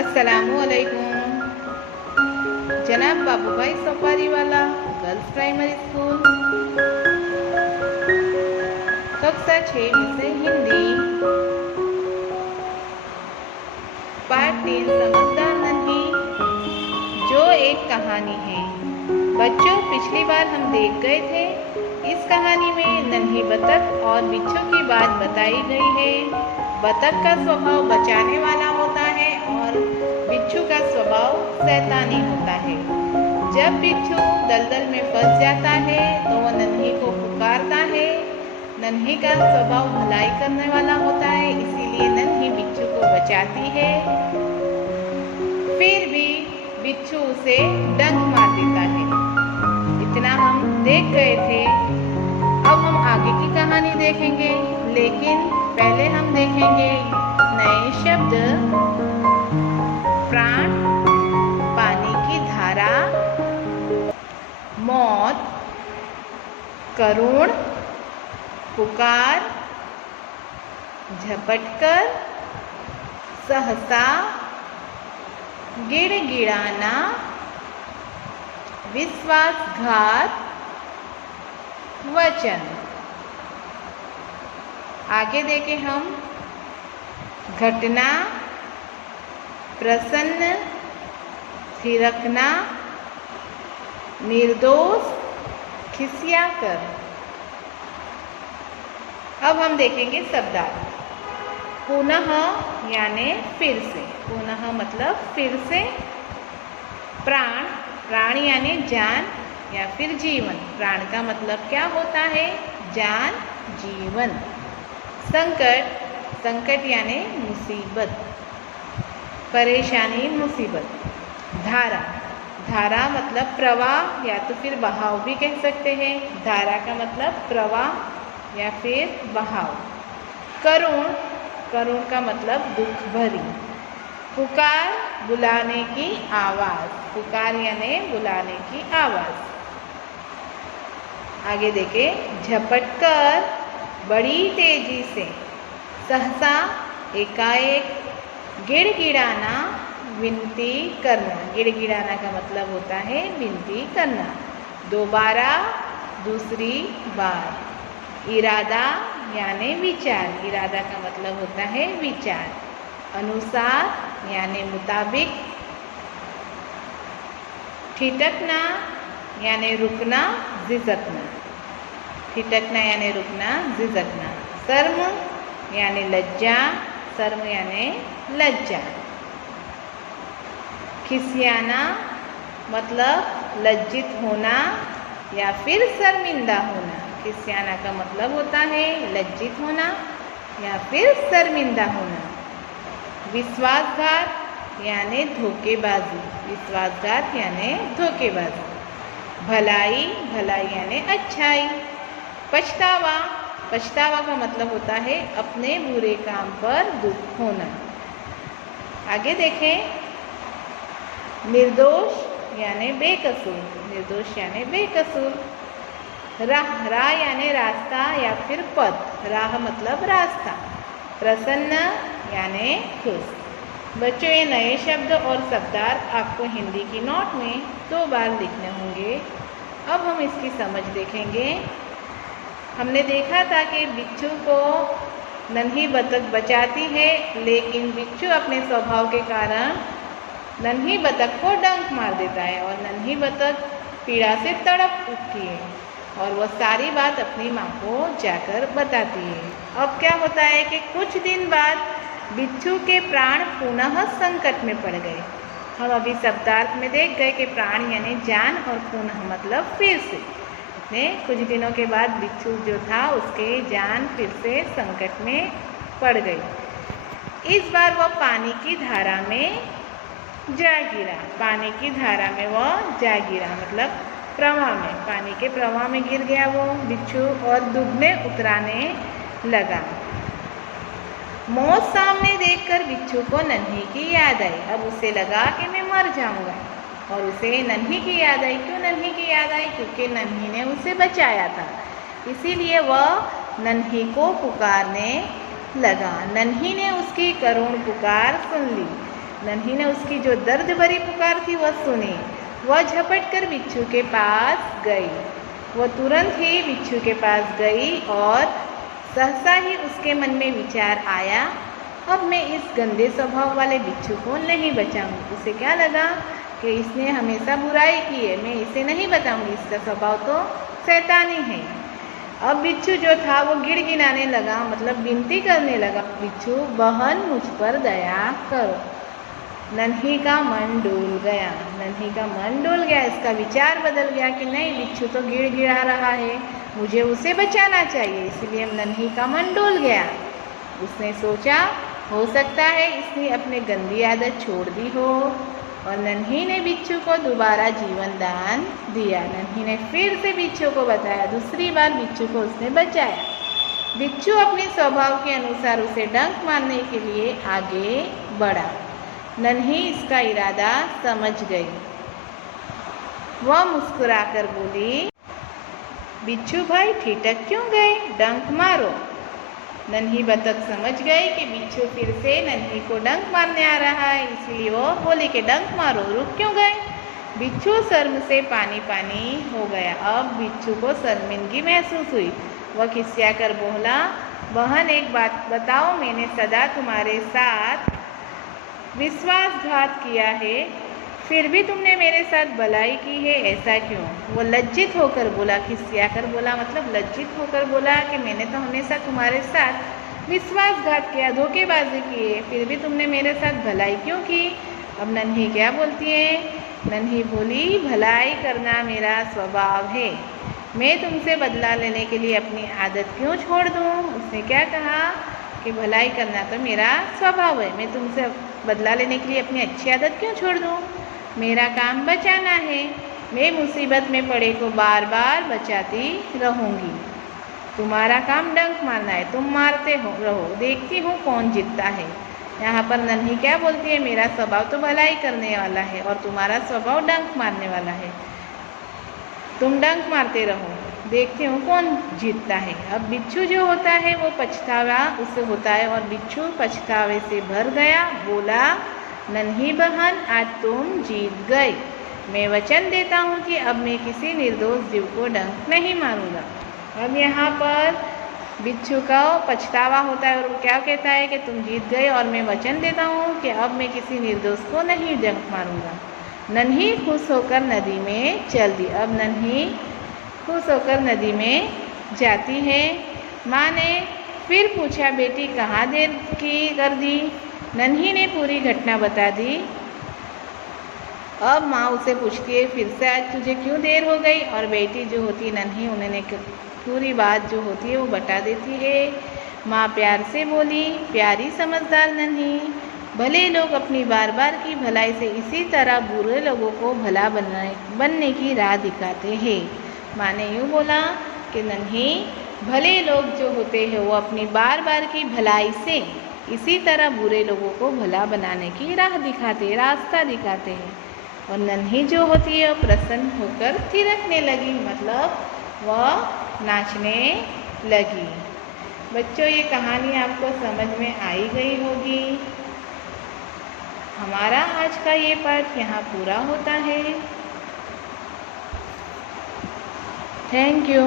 अस्सलामुअलैकुम। जनाब Babubhai सोपारीवाला girls primary school, कक्षा 6 विषय हिंदी, पाठ 3 समझदार नन्ही, जो एक कहानी है। बच्चों, पिछली बार हम देख गए थे, इस कहानी में नन्ही बतख और बिच्छू की बात बताई गई है। बतख का स्वभाव बचाने वाला होता है और बिच्छू का स्वभाव शैतानी होता है। जब बिच्छू दलदल में फंस जाता है तो वह नन्ही को पुकारता है। नन्ही का स्वभाव भलाई करने वाला होता है, इसीलिए नन्ही बिच्छू को बचाती है। फिर भी बिच्छू उसे डंक मार देता है। इतना हम देख गए थे। अब हम आगे की कहानी देखेंगे, लेकिन पहले हम देखेंगे नए शब्द। प्राण, पानी की धारा, मौत, करुण, पुकार, झपटकर, सहसा, गिड़गिड़ाना, विश्वासघात, वचन। आगे देखें हम घटना, प्रसन्न, थिरकना, निर्दोष, खिसियाकर। अब हम देखेंगे शब्दार्थ। पुनः यानी फिर से, पुनः मतलब फिर से। प्राण, प्राण यानी जान या फिर जीवन। प्राण का मतलब क्या होता है? जान, जीवन। संकट, संकट यानी मुसीबत, परेशानी, मुसीबत। धारा, धारा मतलब प्रवाह या तो फिर बहाव भी कह सकते हैं। धारा का मतलब प्रवाह या फिर बहाव। करुण, करुण का मतलब दुख भरी। पुकार, बुलाने की आवाज़। पुकार यानी बुलाने की आवाज़। आगे देखें झपटकर, बड़ी तेजी से। सहसा, एकाएक। गिड़गिड़ाना, विनती करना। गिड़गिड़ाना का मतलब होता है विनती करना। दोबारा, दूसरी बार। इरादा यानी विचार। इरादा का मतलब होता है विचार। अनुसार यानी मुताबिक। ठिठकना यानी रुकना, झिझकना। ठिठकना यानी रुकना, झिझकना। शर्म यानी लज्जा। शर्म यानी लज्जा। खिसियाना मतलब लज्जित होना या फिर शर्मिंदा होना। खिसियाना का मतलब होता है लज्जित होना या फिर शर्मिंदा होना। विश्वासघात यानी धोखेबाजी। विश्वासघात यानी धोखेबाजी। भलाई, भलाई यानी अच्छाई। पछतावा, पछतावा का मतलब होता है अपने बुरे काम पर दुख होना। आगे देखें निर्दोष यानी बेकसूर। निर्दोष यानी बेकसूर। राह, राह यानी रास्ता या फिर पथ। राह मतलब रास्ता। प्रसन्न यानी खुश। बच्चों, ये नए शब्द और शब्दार्थ आपको हिंदी की नोट में 2 बार लिखने होंगे। अब हम इसकी समझ देखेंगे। हमने देखा था कि बिच्छू को नन्ही बतख बचाती है, लेकिन बिच्छू अपने स्वभाव के कारण नन्ही बतख को डंक मार देता है और नन्ही बतख पीड़ा से तड़प उठती है और वह सारी बात अपनी माँ को जाकर बताती है। अब क्या होता है कि कुछ दिन बाद बिच्छू के प्राण पुनः संकट में पड़ गए। हम अभी शब्दार्थ में देख गए कि प्राण यानी जान और पुनः मतलब फिर से। कुछ दिनों के बाद बिच्छू जो था उसके जान फिर से संकट में पड़ गई। इस बार वह पानी की धारा में जा गिरा। पानी की धारा में वह जा गिरा मतलब प्रवाह में, पानी के प्रवाह में गिर गया वो बिच्छू और डूबने उतराने लगा। मौत सामने देखकर बिच्छू को नन्ही की याद आई। अब उसे लगा कि मैं मर जाऊंगा और उसे नन्ही की याद आई। क्यों नन्ही की याद आई? क्योंकि नन्ही ने उसे बचाया था, इसीलिए वह नन्ही को पुकारने लगा। नन्ही ने उसकी करुण पुकार सुन ली। नन्ही ने उसकी जो दर्द भरी पुकार थी वह सुनी। वह झपट कर बिच्छू के पास गई। वह तुरंत ही बिच्छू के पास गई और सहसा ही उसके मन में विचार आया, अब मैं इस गंदे स्वभाव वाले बिच्छू को नहीं बचाऊंगी। उसे क्या लगा कि इसने हमेशा बुराई की है, मैं इसे नहीं बचाऊंगी, इसका स्वभाव तो शैतानी है। अब बिच्छू जो था वो गिड़गिड़ाने लगा, मतलब विनती करने लगा, बिच्छू बहन मुझ पर दया करो। नन्ही का मन डोल गया। नन्ही का मन डोल गया, इसका विचार बदल गया कि नहीं, बिच्छू तो गिड़गिड़ा रहा है, मुझे उसे बचाना चाहिए। इसलिए नन्ही का मन डोल गया। उसने सोचा हो सकता है इसने अपनी गंदी आदत छोड़ दी हो, और नन्ही ने बिच्छू को दोबारा जीवन दान दिया। नन्ही ने फिर से बिच्छू को बताया, दूसरी बार बिच्छू को उसने बचाया। बिच्छू अपने स्वभाव के अनुसार उसे डंक मारने के लिए आगे बढ़ा। नन्ही इसका इरादा समझ गई। वह मुस्कुराकर बोली, बिच्छू भाई ठिठक क्यों गए, डंक मारो। नन्ही बतख समझ गई कि बिच्छू फिर से नन्ही को डंक मारने आ रहा है, इसलिए वो बोली कि डंक मारो, रुक क्यों गए। बिच्छू शर्म से पानी पानी हो गया। अब बिच्छू को शर्मिंदगी महसूस हुई। वह खिसिया कर बोला, बहन एक बात बताओ, मैंने सदा तुम्हारे साथ विश्वासघात किया है, फिर भी तुमने मेरे साथ भलाई की है, ऐसा क्यों। वो लज्जित होकर बोला, खिसिया कर बोला मतलब लज्जित होकर बोला कि मैंने तो हमेशा तुम्हारे साथ विश्वासघात किया, धोखेबाजी की है, फिर भी तुमने मेरे साथ भलाई क्यों की। अब नन्ही क्या बोलती है, नन्ही बोली, भलाई करना मेरा स्वभाव है, मैं तुमसे बदला लेने के लिए अपनी आदत क्यों छोड़ दूँ। उसने क्या कहा कि भलाई करना तो मेरा स्वभाव है, मैं तुमसे बदला लेने के लिए अपनी अच्छी आदत क्यों छोड़ दूँ। मेरा काम बचाना है, मैं मुसीबत में पड़े को बार बार बचाती रहूँगी। तुम्हारा काम डंक मारना है, तुम मारते हो रहो, देखती हूँ कौन जीतता है। यहाँ पर नन्ही क्या बोलती है, मेरा स्वभाव तो भलाई करने वाला है और तुम्हारा स्वभाव डंक मारने वाला है, तुम डंक मारते रहो, देखती हूँ कौन जीतता है। अब बिच्छू जो होता है वो पछतावा उससे होता है, और बिच्छू पछतावे से भर गया। बोला, नन्ही बहन आज तुम जीत गए, मैं वचन देता हूँ कि अब मैं किसी निर्दोष जीव को डंक नहीं मारूंगा। अब यहाँ पर बिच्छू का पछतावा होता है और वो क्या कहता है कि तुम जीत गए और मैं वचन देता हूँ कि अब मैं किसी निर्दोष को नहीं डंक मारूंगा। नन्ही खुश होकर नदी में चल दी। अब नन्ही खुश होकर नदी में जाती है। माँ ने फिर पूछा, बेटी कहाँ देर की कर दी। नन्ही ने पूरी घटना बता दी। अब माँ उसे पूछती है, फिर से आज तुझे क्यों देर हो गई। और बेटी जो होती है नन्ही, उन्होंने पूरी बात जो होती है वो बता देती है। माँ प्यार से बोली, प्यारी समझदार नन्ही, भले लोग अपनी बार बार की भलाई से इसी तरह बुरे लोगों को भला बनने की राह दिखाते हैं। माँ ने यूँ बोला कि नन्ही, भले लोग जो होते हैं वो अपनी बार बार की भलाई से इसी तरह बुरे लोगों को भला बनाने की राह दिखाते, रास्ता दिखाते हैं। और नन्ही जो होती है वो प्रसन्न होकर थिरकने लगी, मतलब वह नाचने लगी। बच्चों, ये कहानी आपको समझ में आई गई होगी। हमारा आज का ये पाठ यहाँ पूरा होता है। Thank you.